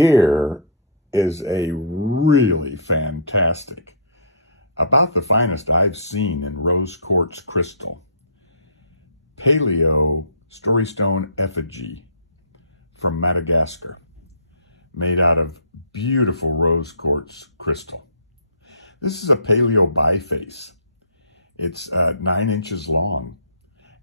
here is a really fantastic, about the finest I've seen in rose quartz crystal, Paleo Storystone Effigy from Madagascar, made out of beautiful rose quartz crystal. This is a Paleo Biface. It's 9 inches long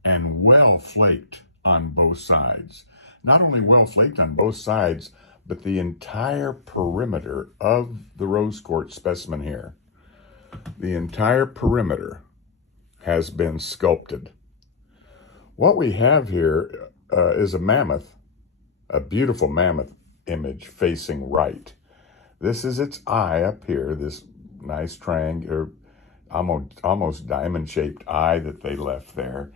and well flaked on both sides. Not only well flaked on both sides, but the entire perimeter of the rose quartz specimen here, the entire perimeter has been sculpted. What we have here is a mammoth, a beautiful mammoth image facing right. This is its eye up here, this nice triangular, almost diamond-shaped eye that they left there.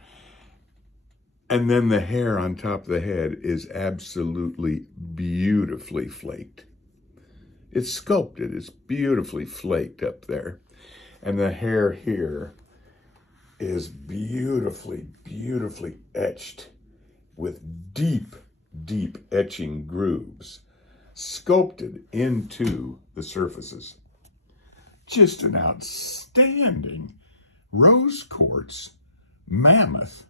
And then the hair on top of the head is absolutely beautifully flaked. It's sculpted, it's beautifully flaked up there. And the hair here is beautifully, beautifully etched with deep, deep etching grooves, sculpted into the surfaces. Just an outstanding rose quartz mammoth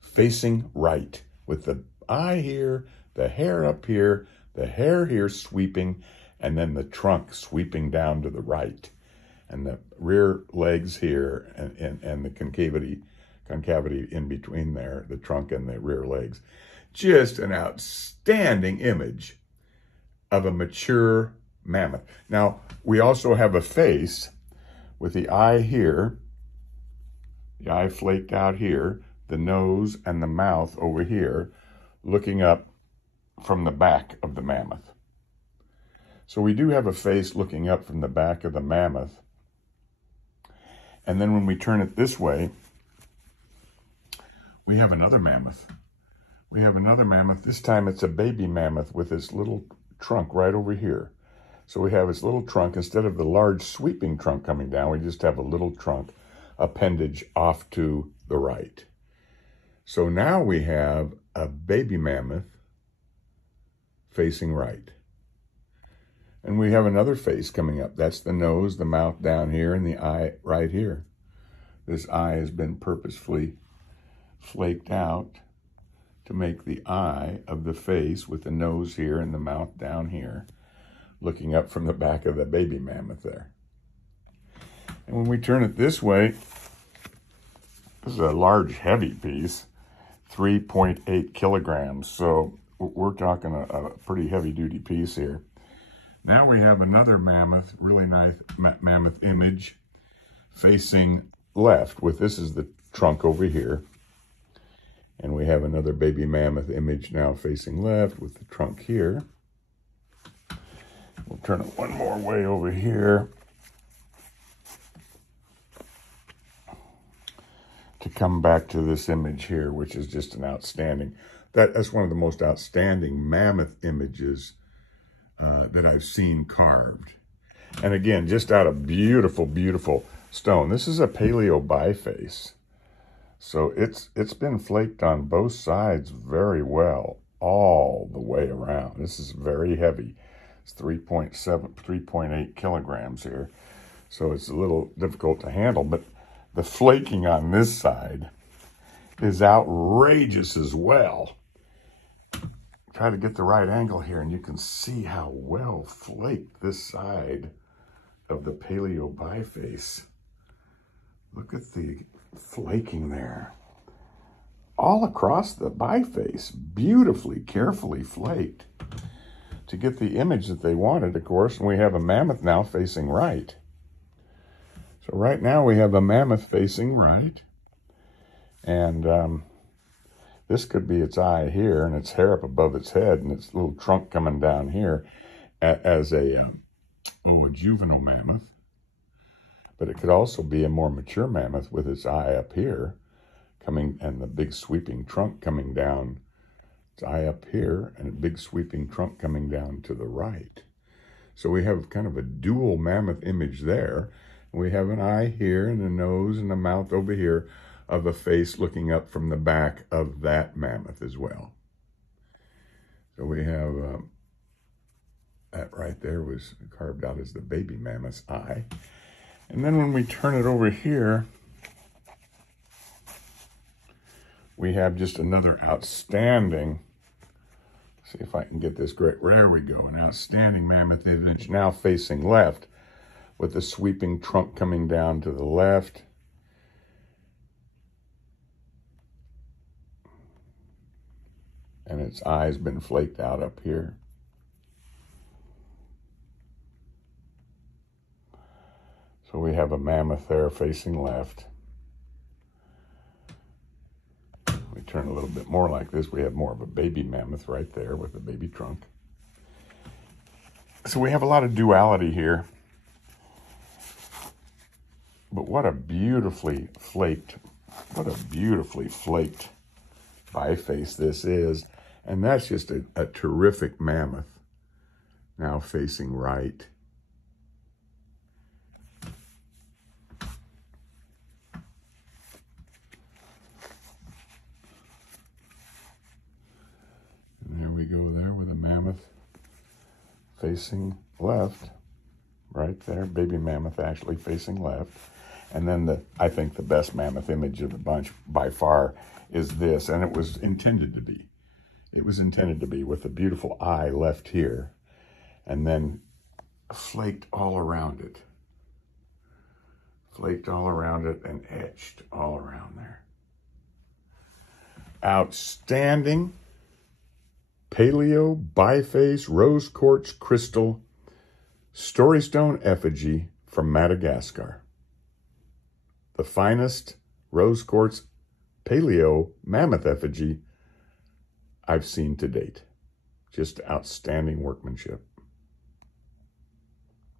facing right, with the eye here, the hair up here, the hair here sweeping, and then the trunk sweeping down to the right, and the rear legs here, and the concavity in between there, the trunk and the rear legs. Just an outstanding image of a mature mammoth. Now, we also have a face with the eye here, the eye flaked out here, the nose and the mouth over here, looking up from the back of the mammoth. So we do have a face looking up from the back of the mammoth. And then when we turn it this way, we have another mammoth. We have another mammoth. This time it's a baby mammoth with this little trunk right over here. So we have this little trunk. Instead of the large sweeping trunk coming down, we just have a little trunk appendage off to the right. So now we have a baby mammoth facing right. And we have another face coming up. That's the nose, the mouth down here, and the eye right here. This eye has been purposefully flaked out to make the eye of the face with the nose here and the mouth down here, looking up from the back of the baby mammoth there. And when we turn it this way, this is a large, heavy piece, 3.8 kilograms. So we're talking a pretty heavy-duty piece here. Now we have another mammoth, really nice mammoth image facing left, with this is the trunk over here. And we have another baby mammoth image now facing left with the trunk here. We'll turn it one more way over here to come back to this image here, which is just an outstanding, that's one of the most outstanding mammoth images that I've seen carved. And again, just out of beautiful, beautiful stone. This is a Paleo Biface. So it's been flaked on both sides very well, all the way around. This is very heavy. It's 3.8 kilograms here. So it's a little difficult to handle, but the flaking on this side is outrageous as well. Try to get the right angle here, and you can see how well flaked this side of the Paleo Biface. Look at the flaking there. All across the biface, beautifully, carefully flaked to get the image that they wanted, of course. And we have a mammoth now facing right. So right now we have a mammoth facing right. And this could be its eye here, and its hair up above its head, and its little trunk coming down here as a juvenile mammoth. But it could also be a more mature mammoth with its eye up here, and the big sweeping trunk coming down. Its eye up here, and a big sweeping trunk coming down to the right. So we have kind of a dual mammoth image there. We have an eye here, and a nose and a mouth over here of a face looking up from the back of that mammoth as well. So we have right there was carved out as the baby mammoth's eye. And then when we turn it over here, we have just another outstanding, see if I can get this great, there we go, an outstanding mammoth image, now facing left, with the sweeping trunk coming down to the left. And its eye's been flaked out up here. So we have a mammoth there facing left. We turn a little bit more like this, we have more of a baby mammoth right there with the baby trunk. So we have a lot of duality here. But what a beautifully flaked biface this is. And that's just a terrific mammoth. Now facing right. And there we go there with a mammoth facing left. Right there, baby mammoth actually facing left. And then I think the best mammoth image of the bunch by far is this, and it was intended to be. It was intended to be with a beautiful eye left here, and then flaked all around it. Flaked all around it and etched all around there. Outstanding Paleo Biface Rose Quartz Crystal Storystone Effigy from Madagascar. The finest rose quartz Paleo mammoth effigy I've seen to date. Just outstanding workmanship.